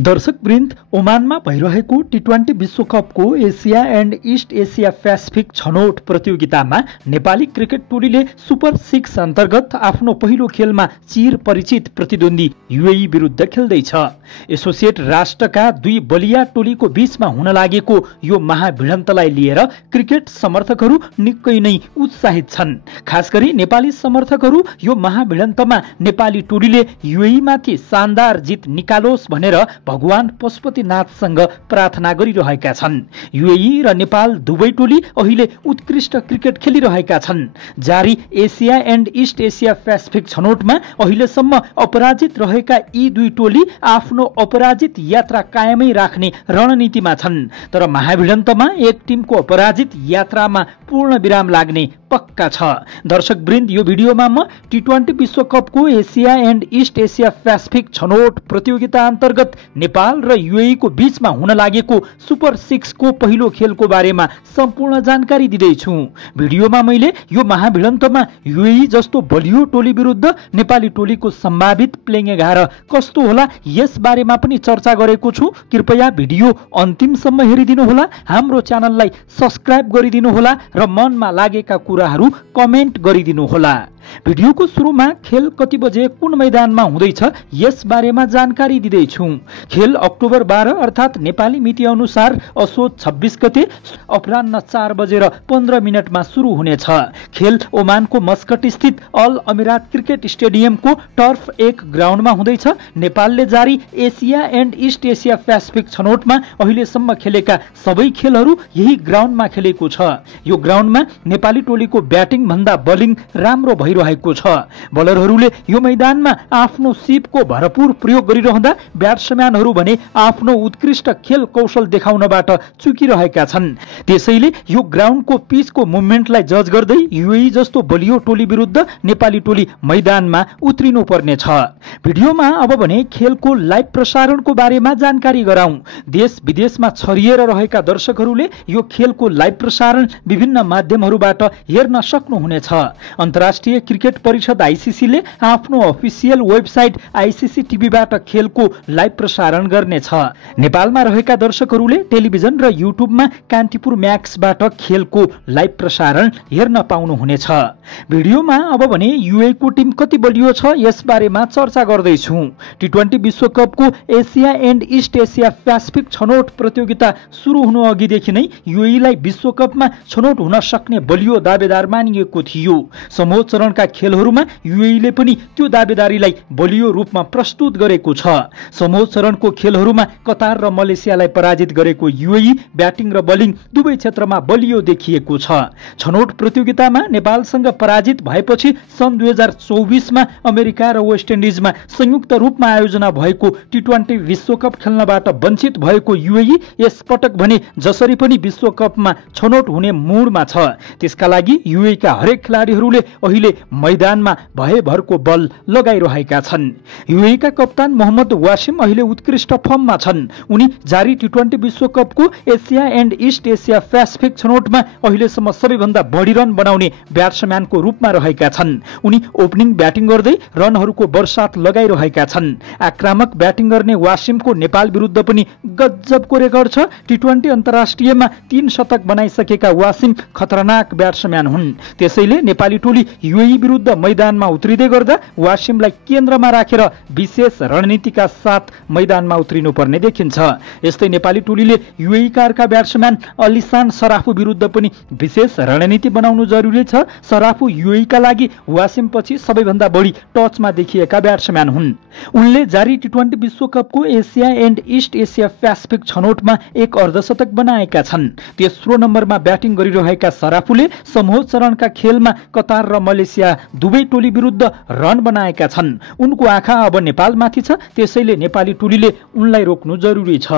दर्शकवृन्द, ओमानमा भइरहेको टी20 विश्वकपको Asia and East Asia Pacific छनौट प्रतियोगितामा नेपाली क्रिकेट टोलीले सुपर 6 अन्तर्गत आफ्नो पहिलो खेलमा चिर परिचित प्रतिद्वन्दी युएई विरुद्ध खेल्दैछ। एसोसिएट राष्ट्रका दुई बलिया टोलीको बीचमा हुन लागेको यो महाभिडन्तलाई लिएर क्रिकेट समर्थकहरू निकै नै उत्साहित छन्। खास गरी नेपाली समर्थकहरू यो महाभिडन्तमा नेपाली टोलीले युएईमाथि शानदार जित निकालोस् भनेर भगवान पशुपतिनाथसँग प्रार्थना गरिरहेका छन्। युएई र नेपाल दुवै टोली अहिले उत्कृष्ट क्रिकेट खेलिरहेका छन्। जारी Asia and East Asia Pacific छनौटमा अहिलेसम्म अपराजित रहेका यी दुई टोली आफ्नो अपराजित यात्रा कायमै राख्ने रणनीतिमा छन्। तर महाभिडन्तमा एक टिमको अपराजित यात्रामा पूर्ण विराम लाग्ने पक्का छ। दर्शकवृन्द, यो भिडियोमा म टी20 विश्वकपको Asia and East Asia Pacific छनौट प्रतियोगिता अन्तर्गत नेपाल र युएई को बीचमा हुन लागेको सुपर 6 को पहिलो खेलको बारेमा सम्पूर्ण जानकारी दिँदैछु। भिडियोमा मैले यो महाभिडन्तमा युएई जस्तो बलियो टोली विरुद्ध नेपाली टोलीको सम्भावित प्लेइङ 11 कस्तो होला यस बारेमा पनि चर्चा गरेको छु। कृपया भिडियो अन्तिमसम्म हेरिदिनुहोला, हाम्रो च्यानललाई सब्स्क्राइब गरिदिनुहोला र मनमा लागेका कुराहरू कमेन्ट गरिदिनुहोला। भिडियोको सुरुमा खेल कति बजे कुन मैदानमा हुँदैछ यस बारेमा जानकारी दिँदैछु। खेल अक्टोबर 12 अर्थात नेपाली मिति अनुसार असोज 26 गते अपराह्न 4:15 सुरु हुनेछ। खेल ओमानको मस्कट स्थित अल अमिरात क्रिकेट स्टेडियमको टर्फ 1 ग्राउन्डमा हुँदैछ। नेपालले जारी Asia and East Asia Pacific छनौटमा अहिलेसम्म खेलेका सबै खेलहरू यही ग्राउन्डमा खेलेको छ। यो ग्राउन्डमा नेपाली टोलीको ब्याटिङ भन्दा बलिङ राम्रो भइरहेको छ। बलरहरूले यो मैदानमा आफ्नो सिपको भरपूर प्रयोग गरिरहँदा ब्याट्सम्यानहरू भने आफ्नो उत्कृष्ट खेल कौशल देखाउनबाट चुकिरहेका छन्। त्यसैले यो ग्राउन्डको पिचको मुभमेन्टलाई जज गर्दै युएई जस्तो बलियो टोली विरुद्ध नेपाली टोली मैदानमा उत्रिनु पर्ने छ। भिडियोमा अब भने खेलको लाइभ प्रसारणको बारेमा जानकारी गराउँ। देश विदेशमा छरिएर रहेका दर्शकहरूले यो खेलको लाइभ प्रसारण विभिन्न माध्यमहरूबाट हेर्न सक्नुहुनेछ। अन्तर्राष्ट्रिय क्रिकेट परिषद आईसीसीले आफ्नो अफिसियल वेबसाइट आईसीसी टिभीबाट खेलको लाइभ प्रसारण गर्नेछ। नेपालमा रहेका दर्शकहरूले टेलिभिजन र युट्युबमा कान्तिपुर म्याक्सबाट खेलको लाइभ प्रसारण हेर्न पाउनुहुनेछ। भिडियोमा अब भने युएई को टिम कति बलियो छ यस बारेमा चर्चा गर्दैछु। टी20 विश्वकपको Asia and East Asia Pacific छनौट प्रतियोगिता सुरु हुनु अघिदेखि नै युएईलाई विश्वकपमा छनौट हुन सक्ने बलियो दावेदार मानिएको थियो। समूह चरणका खेलहरूमा युएईले पनि त्यो दावेदारीलाई बलियो रूपमा प्रस्तुत गरेको छ। समूह चरणको खेलहरूमा कतार र मलेसियालाई पराजित गरेको युएई ब्याटिङ र बलिङ दुवै क्षेत्रमा बलियो देखिएको छ। छनौट प्रतियोगितामा नेपालसँग पराजित भएपछि सन् 2024 मा अमेरिका र वेस्ट इन्डिजमा संयुक्त रूपमा आयोजना भएको टी20 विश्वकप खेल्नबाट वञ्चित भएको युएई यस पटक भने जसरी पनि विश्वकपमा छनौट हुने मुडमा छ। त्यसका लागि युएई का हरेक खेलाडीहरूले अहिले मैदानमा भयभरको बल लगाइरहेका छन्। युएई का कप्तान मोहम्मद वासिम अहिले उत्कृष्ट फर्ममा छन्। उनी जारी टी20 विश्वकपको Asia and East Asia Pacific छनौटमा अहिलेसम्म सबैभन्दा बढी रन बनाउने ब्याट्सम्यानको रूपमा रहेका छन्। उनी ओपनिङ ब्याटिङ गर्दै रनहरूको बर्सात लगाइरहेका छन्। आक्रामक ब्याटिङ गर्ने वासिमको नेपाल विरुद्ध पनि गजबको रेकर्ड छ। टी20 अन्तर्राष्ट्रियमा 3 शतक बनाइसकेका वासिम खतरनाक ब्याट्सम्यान हुन्। त्यसैले नेपाली टोली युएई विरुद्ध मैदानमा उत्रिँदै गर्दा वासिमलाई केन्द्रमा राखेर विशेष रणनीतिका साथ मैदानमा उत्रिनु पर्ने देखिन्छ। यस्तै नेपाली टोलीले युएई का अर्का ब्याट्सम्यान अलिसान सराफु विरुद्ध पनि विशेष रणनीति बनाउनु जरुरी छ। सराफु युएई का लागि वासिम पछि सबैभन्दा बढी टचमा देखिएका ब्याट्सम्यान हुन्। उनले जारी टी20 विश्वकपको Asia and East Asia Pacific छनौटमा एक अर्धशतक बनाएका छन्। तेस्रो नम्बरमा ब्याटिङ गरिरहेका सराफुले समूह चरणका खेलमा कतार र मलेसिया दुवै टोली विरुद्ध रन बनाएका छन्। उनको आँखा अब नेपालमाथि छ, त्यसैले नेपाली टोलीले उनलाई रोक्नु जरुरी छ।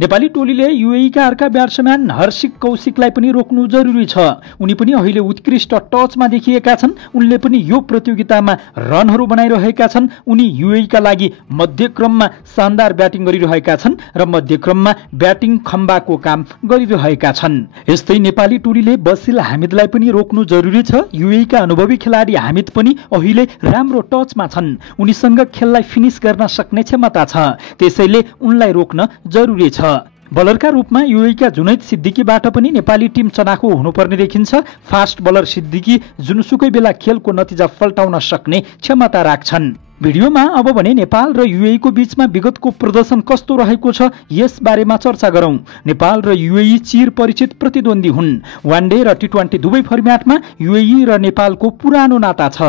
नेपाली टोलीले युएई का अर्का ब्याट्सम्यान हर्षिक कौशिकलाई पनि रोक्नु जरुरी छ। उनी पनि अहिले उत्कृष्ट टचमा देखिएका छन्। उनले पनि यो प्रतियोगितामा रनहरू बनाइरहेका छन्। उनी युएई का लागि मध्यक्रममा शानदार ब्याटिङ गरिरहेका छन् र मध्यक्रममा ब्याटिङ खम्बाको काम गरिरहेका छन्। यस्तै नेपाली टोलीले बसिल हामिदलाई पनि रोक्नु जरुरी छ। युएई का अनुभवी खेलाडी हामिद पनि अहिले राम्रो टचमा छन्। उनीसँग खेललाई फिनिश गर्न सक्ने क्षमता छ, त्यसैले उनलाई रोक्न जरुरी छ। बलरका रूपमा युएई का जुनैद सिद्दिकीबाट पनि नेपाली टिम चनाखो हुनुपर्ने देखिन्छ। फास्ट बलर सिद्दिकी जुनसुकै बेला खेलको नतिजा पल्टाउन सक्ने क्षमता राख्छन्। भिडियोमा अब भने नेपाल र युएई को बीचमा विगतको प्रदर्शन कस्तो रहेको छ यस बारेमा चर्चा गरौं। नेपाल र युएई चिर परिचित प्रतिद्वन्दी हुन्। वानडे र टी20 दुवै फर्म्याटमा युएई र नेपालको पुरानो नाता छ।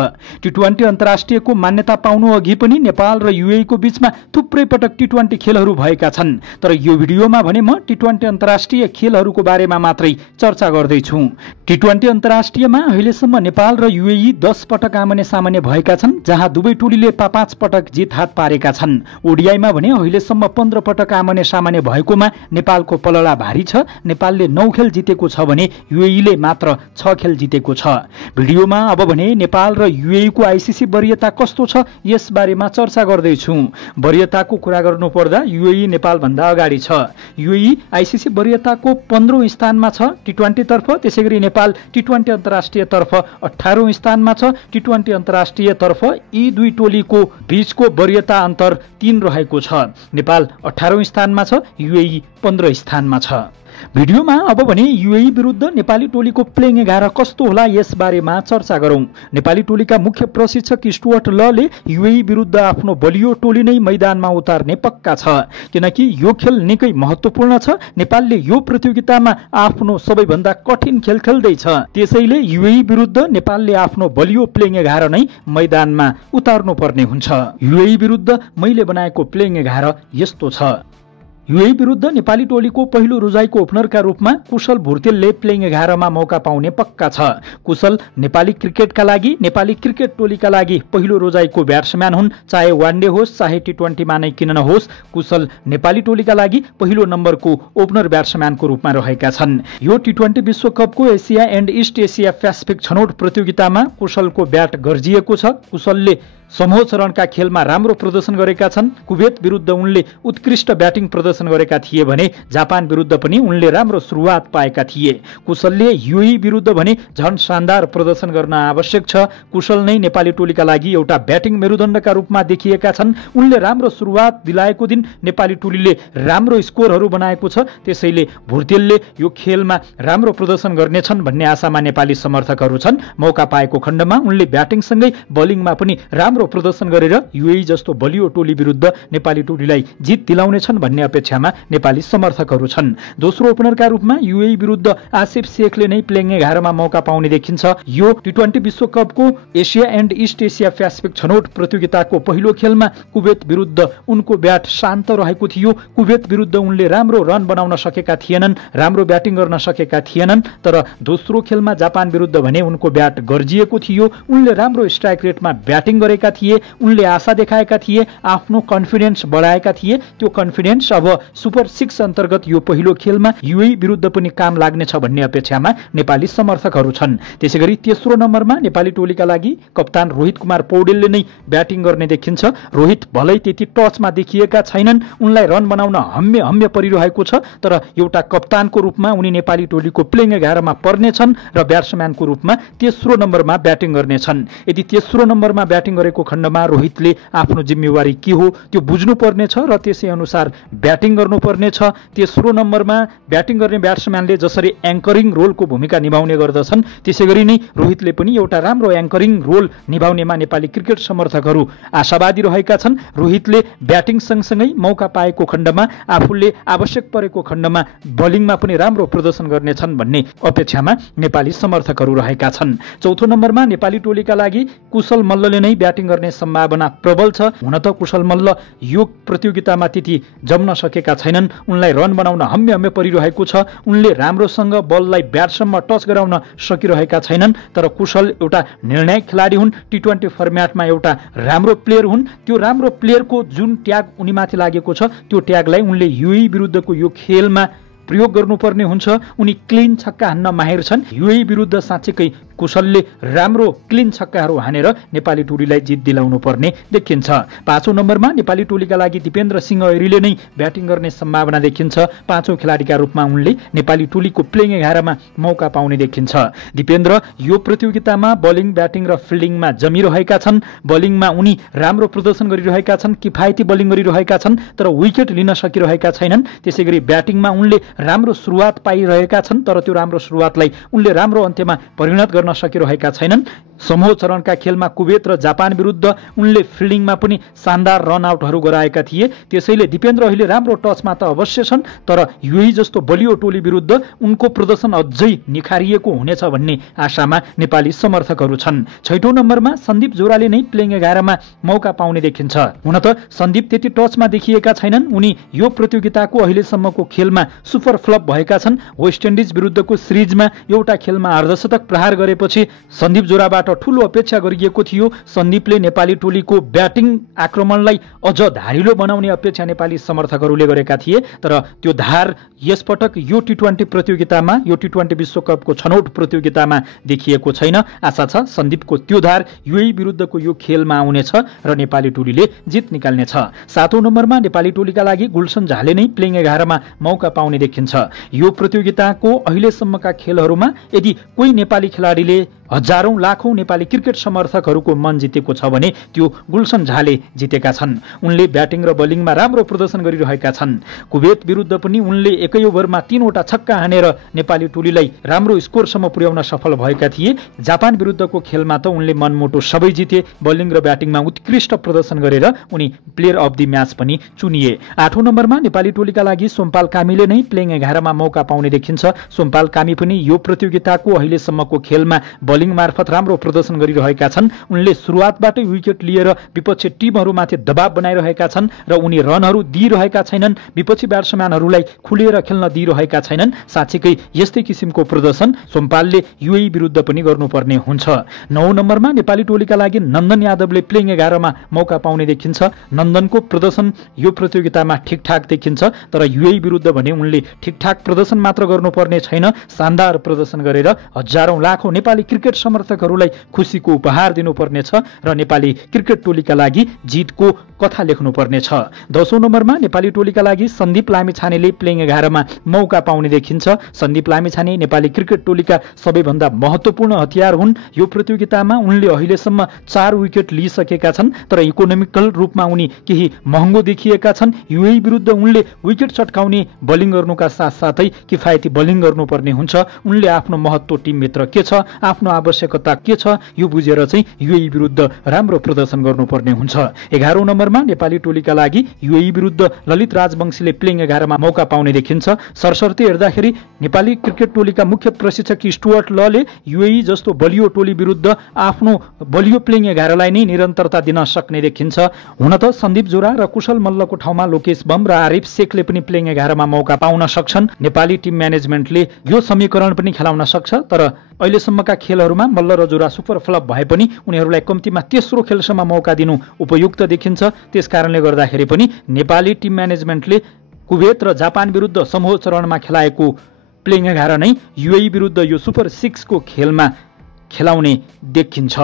टी20 अन्तर्राष्ट्रियको मान्यता पाउनु अघि पनि नेपाल र युएई को बीचमा थुप्रै पटक टी20 खेलहरू भएका छन्। तर यो भिडियोमा भने म टी20 अन्तर्राष्ट्रिय खेलहरूको बारेमा मात्रै चर्चा गर्दै छु। टी20 अन्तर्राष्ट्रियमा अहिलेसम्म नेपाल र युएई 10 पटक आमने सामने भएका छन्, जहाँ दुवै टोलीले 5 पटक जित हात पारेका छन्। ओडिआईमा भने अहिलेसम्म 15 पटक आमने सामने भएकोमा नेपालको पलड़ा भारी छ। नेपालले 9 खेल जितेको छ भने युएईले मात्र 6 खेल जितेको छ। भिडियोमा अब भने नेपाल र युएई को आईसीसी वरियता कस्तो छ यस बारेमा चर्चा गर्दै छु। वरियताको कुरा गर्नुपर्दा युएई नेपाल भन्दा अगाडि छ। युएई आईसीसी वरियताको 15औं स्थानमा छ टी20 तर्फ, त्यसैगरी नेपाल टी20 अन्तर्राष्ट्रिय तर्फ 18औं स्थानमा छ। टी20 अन्तर्राष्ट्रिय तर्फ यी दुई टोलीको बीचको वरियता अन्तर 3 रहेको छ। नेपाल 18औं स्थानमा छ, युएई 15 स्थानमा छ। भिडियोमा अब भने युएई विरुद्ध नेपाली टोलीको प्लेइङ 11 कस्तो होला यस बारेमा चर्चा गरौं। नेपाली टोलीका मुख्य प्रशिक्षक स्टुअर्ट लले युएई विरुद्ध आफ्नो बलियो टोली नै मैदानमा उतार्ने पक्का छ, किनकि यो खेल निकै महत्त्वपूर्ण छ। नेपालले यो प्रतियोगितामा आफ्नो सबैभन्दा कठिन खेल खेल्दैछ, त्यसैले युएई विरुद्ध नेपालले आफ्नो बलियो प्लेइङ 11 नै मैदानमा उतार्नु पर्ने हुन्छ। युएई विरुद्ध मैले बनाएको प्लेइङ 11 यस्तो छ। युएई विरुद्ध नेपाली टोलीको पहिलो रुजाईको ओपनरका रूपमा कुशल भुर्तेलले प्लेइङ 11 मा मौका पाउने पक्का छ। कुशल नेपाली क्रिकेटका लागि, नेपाली क्रिकेट टोलीका लागि पहिलो रुजाईको ब्याट्सम्यान हुन्, चाहे वानडे होस् चाहे टी20 मा नै किन नहोस्। कुशल नेपाली टोलीका लागि पहिलो नम्बरको ओपनर ब्याट्सम्यानको रूपमा रहेका छन्। यो टी20 विश्वकपको Asia and East Asia Pacific छनौट प्रतियोगितामा कुशलको ब्याट गर्जिएको छ। कुशलले समूह चरणका खेलमा राम्रो प्रदर्शन गरेका छन्। कुवेत विरुद्ध उनले उत्कृष्ट ब्याटिङ प्रदर्शन गरेका थिए भने जापान विरुद्ध पनि उनले राम्रो सुरुवात पाएका थिए। कुशलले युएई विरुद्ध भने झन् शानदार प्रदर्शन गर्न आवश्यक छ। कुशल नै नेपाली टोलीका लागि एउटा ब्याटिङ मेरुदण्डका रूपमा देखिएका छन्। उनले राम्रो सुरुवात दिलाएको दिन नेपाली टोलीले राम्रो स्कोरहरू बनाएको छ, त्यसैले भुर्तेलले यो खेलमा राम्रो प्रदर्शन गर्नेछन् भन्ने आशामा नेपाली समर्थकहरू छन्। मौका पाएको खण्डमा उनले ब्याटिङसँगै बलिङमा पनि राम्रो प्रदर्शन गरेर युएई जस्तो बलियो टोली विरुद्ध नेपाली टोलीलाई जित दिलाउनेछन् भन्ने अपेक्षामा नेपाली समर्थकहरू छन्। दोस्रो ओपनरका रूपमा युएई विरुद्ध आसिफ शेखले नै प्लेइङ 11 मा मौका पाउने देखिन्छ। यो टी20 विश्वकपको Asia and East Asia Pacific छनौट प्रतियोगिताको पहिलो खेलमा कुवेत विरुद्ध उनको ब्याट शान्त रहेको थियो। कुवेत विरुद्ध उनले राम्रो रन बनाउन सकेका थिएनन्, राम्रो ब्याटिङ गर्न सकेका थिएनन्। तर दोस्रो खेलमा जापान विरुद्ध भने उनको ब्याट गर्जिएको थियो। उनले राम्रो स्ट्राइक रेटमा ब्याटिङ गरेका थिए। उनले आशा देखाएका थिए, आफ्नो कन्फिडेन्स बढाएका थिए। त्यो कन्फिडेन्स अब सुपर 6 अन्तर्गत यो पहिलो खेलमा युएई विरुद्ध पनि काम लाग्नेछ भन्ने अपेक्षामा नेपाली समर्थकहरू छन्। त्यसैगरी तेस्रो नम्बरमा नेपाली टोलीका लागि कप्तान रोहित कुमार पौडेलले नै ब्याटिङ गर्ने देखिन्छ। रोहित भलै त्यति टचमा देखिएका छैनन्, उनलाई रन बनाउन हम्मे परिरहेको छ, तर एउटा कप्तानको रूपमा उनी नेपाली टोलीको प्लेइङ 11 मा पर्नेछन् र ब्याट्सम्यानको रूपमा तेस्रो नम्बरमा ब्याटिङ गर्नेछन्। यदि तेस्रो नम्बरमा ब्याटिङ गरेको खण्डमा रोहितले आफ्नो जिम्मेवारी के हो त्यो बुझ्नु पर्नेछ र त्यसै अनुसार ब्याटिङ गर्नुपर्नेछ। तेस्रो नम्बरमा ब्याटिङ गर्ने ब्याट्सम्यानले जसरी एङ्करिङ रोलको भूमिका निभाउने गर्दछन्, त्यसैगरी नै रोहितले पनि एउटा राम्रो एङ्करिङ रोल निभाउनेमा नेपाली क्रिकेट समर्थकहरू आशावादी रहेका छन्। रोहितले ब्याटिङ सँगसँगै मौका पाएको खण्डमा, आफूले आवश्यक परेको खण्डमा बलिङमा पनि राम्रो प्रदर्शन गर्नेछन् भन्ने अपेक्षामा नेपाली समर्थकहरू रहेका छन्। चौथो नम्बरमा नेपाली टोलीका लागि कुशल मल्लले नै ब्याटिङ गर्ने सम्भावना प्रबल छ। हुन त कुशल मल्ल यो प्रतियोगितामा त्यति जम्न सकेका छैनन्, उनलाई रन बनाउन हम्मे परिरहेको छ। उनले राम्रोसँग बललाई ब्याटसम्म टच गराउन सकिरहेका छैनन्। तर कुशल एउटा निर्णायक खेलाडी हुन्, टी20 फर्म्याटमा एउटा राम्रो प्लेयर हुन्। त्यो राम्रो प्लेयरको जुन ट्याग उनीमाथि लागेको छ, त्यो ट्यागलाई उनले युएई विरुद्धको यो खेलमा प्रयोग गर्नुपर्ने हुन्छ। उनी क्लिन छक्का हान्न माहिर छन्। युएई विरुद्ध साँच्चैकै कुशलले राम्रो क्लिन छक्काहरू हानेर नेपाली टोलीलाई जित दिलाउनु पर्ने देखिन्छ। 5औं नम्बरमा नेपाली टोलीका लागि दिपेन्द्र सिंह ऐरीले नै ब्याटिङ गर्ने सम्भावना देखिन्छ। 5औं खेलाडीका रूपमा उनले नेपाली टोलीको प्लेइङ 11मा मौका पाउने देखिन्छ। दिपेन्द्र यो प्रतियोगितामा बलिङ, ब्याटिङ र फिल्डिङमा जमिरहेका छन्। बलिङमा उनी राम्रो प्रदर्शन गरिरहेका छन्, किफायती बलिङ गरिरहेका छन्, तर विकेट लिन सकिरहेका छैनन्। त्यसैगरी ब्याटिङमा उनले राम्रो सुरुवात पाइरहेका छन्, तर त्यो राम्रो सुरुवातलाई उनले राम्रो अन्त्यमा परिणत गर्न सकिरहेका छैनन्। समूह चरणका खेलमा कुवेत र जापान विरुद्ध उनले फिल्डिङमा पनि शानदार रनआउटहरू गराएका थिए। त्यसैले दिपेन्द्र अहिले राम्रो टचमा त अवश्य छन्, तर युएई जस्तो बलियो टोली विरुद्ध उनको प्रदर्शन अझै निखारिएको हुनेछ भन्ने आशामा नेपाली समर्थकहरू छन्। 6औं नम्बरमा सन्दीप जोराले नै प्लेइङ 11मा मौका पाउने देखिन्छ। हुन त सन्दीप त्यति टचमा देखिएका छैनन्। उनी यो प्रतियोगिताको अहिलेसम्मको खेलमा सुपर फ्लप भएका छन्। वेस्ट इन्डिज विरुद्धको सिरिजमा एउटा खेलमा अर्धशतक प्रहार गरेपछि सन्दीप जोराबाट ठूलो अपेक्षा गरिएको थियो। सन्दीपले नेपाली टोलीको ब्याटिङ आक्रमणलाई अझ धारिलो बनाउने अपेक्षा नेपाली समर्थकहरूले गरेका थिए, तर त्यो धार यसपटक यो टी20 प्रतियोगितामा, यो टी20 विश्वकपको छनौट प्रतियोगितामा देखिएको छैन। आशा छ सन्दीपको त्यो धार युएई विरुद्धको यो खेलमा आउनेछ र नेपाली टोलीले जित निकाल्नेछ। 7औं नम्बरमा नेपाली टोलीका लागि गुलसन झाले नै प्लेइङ 11मा मौका पाउने देखिन्छ। यो प्रतियोगिताको अहिलेसम्मका खेलहरूमा यदि कोही नेपाली खेलाडीले हजारौं लाखौं नेपाली क्रिकेट समर्थकहरूको मन जितेको छ भने त्यो गुलसन झाले जितेका छन्। उनले ब्याटिङ र बलिङमा राम्रो प्रदर्शन गरिरहेका छन्। कुवेत विरुद्ध पनि उनले एकै ओभरमा 3वटा छक्का हानेर नेपाली टोलीलाई राम्रो स्कोरसम्म पुर्याउन सफल भएका थिए। जापान विरुद्धको खेलमा त उनले मनमुटु सबै जिते। बलिङ र ब्याटिङमा उत्कृष्ट प्रदर्शन गरेर उनी प्लेयर अफ द म्याच पनि चुनिए। 8औं नम्बरमा नेपाली टोलीका लागि सोमपाल कामीले नै प्लेइङ 11मा मौका पाउने देखिन्छ। सोमपाल कामी पनि यो प्रतियोगिताको अहिलेसम्मको खेलमा बलिङ मार्फत राम्रो प्रदर्शन गरिरहेका छन्। उनले सुरुवातबाटै विकेट लिएर विपक्षी टिमहरूमाथि दबाव बनाइरहेका छन् र उनी रनहरू दिइरहेका छैनन्। विपक्षी ब्याट्सम्यानहरूलाई खुलेर खेल्न दिइरहेका छैनन्। साँच्चैकै यस्तै किसिमको प्रदर्शन सोमपालले युएई विरुद्ध पनि गर्नुपर्ने हुन्छ। 9औं नम्बरमा नेपाली टोलीका लागि नन्दन यादवले प्लेइङ 11मा मौका पाउने देखिन्छ। नन्दनको प्रदर्शन यो प्रतियोगितामा ठिकठाक देखिन्छ, तर युएई विरुद्ध भने उनले ठिकठाक प्रदर्शन मात्र गर्नुपर्ने छैन, शानदार प्रदर्शन गरेर हजारौं लाखौं नेपाली क्रिकेट समर्थकहरूलाई खुसीको उपहार दिनुपर्नेछ र नेपाली क्रिकेट टोलीका लागि जितको कथा लेख्नुपर्नेछ। 10औं नम्बरमा नेपाली टोलीका लागि सन्दीप लामिछानेले प्लेइङ 11मा मौका पाउने देखिन्छ। सन्दीप लामिछाने नेपाली क्रिकेट टोलीका सबैभन्दा महत्त्वपूर्ण हतियार हुन्। यो प्रतियोगितामा उनले अहिलेसम्म 4 विकेट लिइसकेका छन्, तर इकोनोमिकल रूपमा उनी केही महँगो देखिएका छन्। युएई विरुद्ध उनले विकेट चटकाउने बलिङ गर्नुका साथसाथै किफायती बलिङ गर्नुपर्ने हुन्छ। उनले आफ्नो महत्त्व टिमभित्र के छ, आफ्नो आवश्यकता के छ, यो बुझेर चाहिँ युएई विरुद्ध राम्रो प्रदर्शन गर्नुपर्ने हुन्छ। 11औं नम्बरमा नेपाली टोलीका लागि युएई विरुद्ध ललित राजवंशीले प्लेइङ 11मा मौका पाउने देखिन्छ। सरसर्ती हेर्दाखेरि नेपाली क्रिकेट टोलीका मुख्य प्रशिक्षक स्टुअर्ट लले युएई जस्तो बलियो टोली विरुद्ध आफ्नो बलियो प्लेइङ 11लाई नै निरन्तरता दिन सक्ने देखिन्छ। हुन त सन्दीप जोरा र कुशल मल्लको ठाउँमा लोकेश बम र आरिफ शेखले पनि प्लेइङ 11मा मौका पाउन सक्छन्। नेपाली टिम म्यानेजमेन्टले यो समीकरण पनि खेलाउन सक्छ, तर अहिलेसम्मका खेलहरूमा मल्ल र जोरा सुपर फ्लप भए पनि उनीहरूलाई कम्तीमा तेस्रो खेलसम्म मौका दिनु उपयुक्त देखिन्छ। त्यसकारणले गर्दाखेरि पनि नेपाली टिम म्यानेजमेन्टले कुवेत र जापान विरुद्ध समूह चरणमा खेलाएको प्लेइङ 11 नै युएई विरुद्ध यो सुपर 6 को खेलमा खेलाउने देखिन्छ।